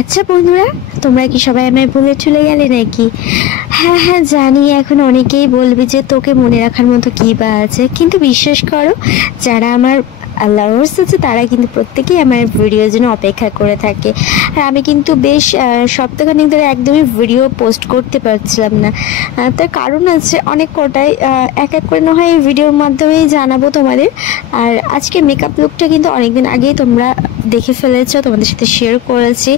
আচ্ছা বন্ধুরা, তোমরা কি সবাই আমায় ভুলে চলে গেলে নাকি? হ্যাঁ হ্যাঁ জানি, এখন অনেকেই বলবে যে তোকে মনে রাখার মতো কী বা আছে, কিন্তু বিশ্বাস করো, যারা আমার লাভার্স আছে তারা কিন্তু প্রত্যেকেই আমার ভিডিওর জন্য অপেক্ষা করে থাকে। আর আমি কিন্তু বেশ সপ্তাহখানেক ধরে একদমই ভিডিও পোস্ট করতে পারছিলাম না। তার কারণ আছে অনেক কটাই, এক এক করে না হয় এই ভিডিওর মাধ্যমেই জানাবো তোমাদের। আর আজকে মেকআপ লুকটা কিন্তু অনেকদিন আগেই তোমরা দেখে ফেলেছো, তোমাদের সাথে শেয়ার করেছি।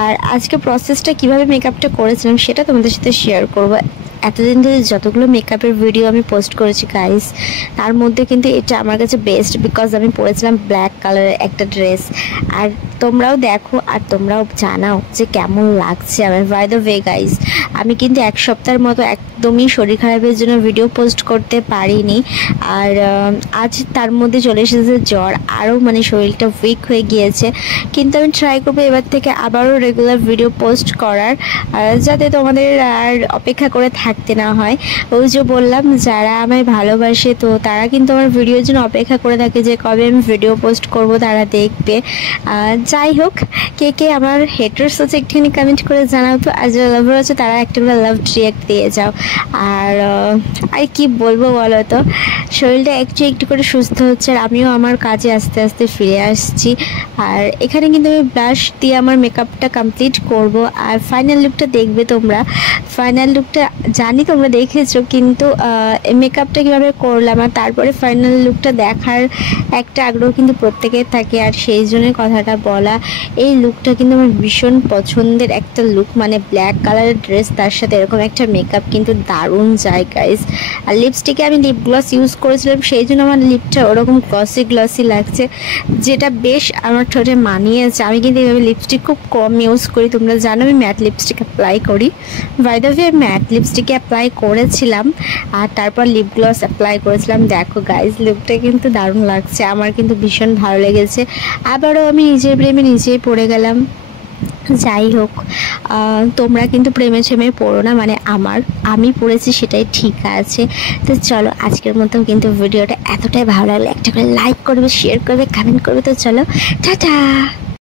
আর আজকে প্রসেসটা কিভাবে মেকআপটা করেছিলাম সেটা তোমাদের সাথে শেয়ার করবো। এতদিন ধরে যতগুলো মেকআপের ভিডিও আমি পোস্ট করেছি গাইস, তার মধ্যে কিন্তু এটা আমার কাছে বেস্ট, বিকজ আমি পরেছিলাম ব্ল্যাক কালারের একটা ড্রেস। আর তোমরাও দেখো আর তোমরাও জানাও যে কেমন লাগছে আমার। বাই দ্য ওয়ে গাইস, আমি কিন্তু এক সপ্তাহের মতো একদমই শরীর খারাপের জন্য ভিডিও পোস্ট করতে পারিনি। আর আজ তার মধ্যে চলে এসেছে জ্বর, আরও মানে শরীরটা উইক হয়ে গিয়েছে। কিন্তু আমি ট্রাই করবো এবার থেকে আবারও রেগুলার ভিডিও পোস্ট করার, যাতে তোমাদের আর অপেক্ষা করে থাকতে না হয়। ওই যে বললাম, যারা আমায় ভালোবাসে তো তারা কিন্তু আমার ভিডিওর জন্য অপেক্ষা করে থাকে যে কবে আমি ভিডিও পোস্ট করব, তারা দেখবে। যাই হোক, কে কে আমার হেটার্স আছে একটুখানি কমেন্ট করে জানাও তো, আর যারা লাভার আছে তারা একটা করে লাভ রিঅ্যাক্ট দিয়ে যাও। আর কি বলবো বলো তো, শরীরটা একটু একটু করে সুস্থ হচ্ছে, আর আমিও আমার কাজে আস্তে আস্তে ফিরে আসছি। আর এখানে কিন্তু আমি ব্লাশ দিয়ে আমার মেকআপটা কমপ্লিট করব। আর ফাইনাল লুকটা দেখবে তোমরা। ফাইনাল লুকটা জানি তোমরা দেখেছো, কিন্তু মেকআপটা কীভাবে করলাম আর তারপরে ফাইনাল লুকটা দেখার একটা আগ্রহ কিন্তু প্রত্যেকের থাকে, আর সেই জন্যই কথাটা বলা। এই লুকটা কিন্তু আমার ভীষণ পছন্দের একটা লুক, মানে ব্ল্যাক কালারের ড্রেস তার সাথে এরকম একটা মেকআপ কিন্তু দারুণ যায় গাইস। আর লিপস্টিকে আমি লিপ গ্লস ইউজ করেছিলাম, সেই জন্য আমার লিপটা ওরকম গ্লসি গ্লসি লাগছে, যেটা বেশ আমার ঠোঁটে মানিয়েছে। আমি কিন্তু এইভাবে লিপস্টিক খুব কম ইউজ করি, তোমরা জানো আমি ম্যাট লিপস্টিক অ্যাপ্লাই করি। বাই দ্য ওয়ে, ম্যাট লিপস্টিকে অ্যাপ্লাই করেছিলাম আর তারপর লিপ গ্লস অ্যাপ্লাই করেছিলাম। দেখো গাইজ, লুকটা কিন্তু দারুণ লাগছে, আমার কিন্তু ভীষণ ভালো লেগেছে। আবারও আমি নিজের প্রেমে নিজেই পড়ে গেলাম। যাই হোক, তোমরা কিন্তু প্রেমে ছেমে পড়ো না, মানে আমি পড়েছি সেটাই ঠিক আছে। তো চলো, আজকের মতো কিন্তু ভিডিওটা এতটাই ভালো লাগলে একটা করে লাইক করবে, শেয়ার করবে, কমেন্ট করবে। তো চলো, টাটা।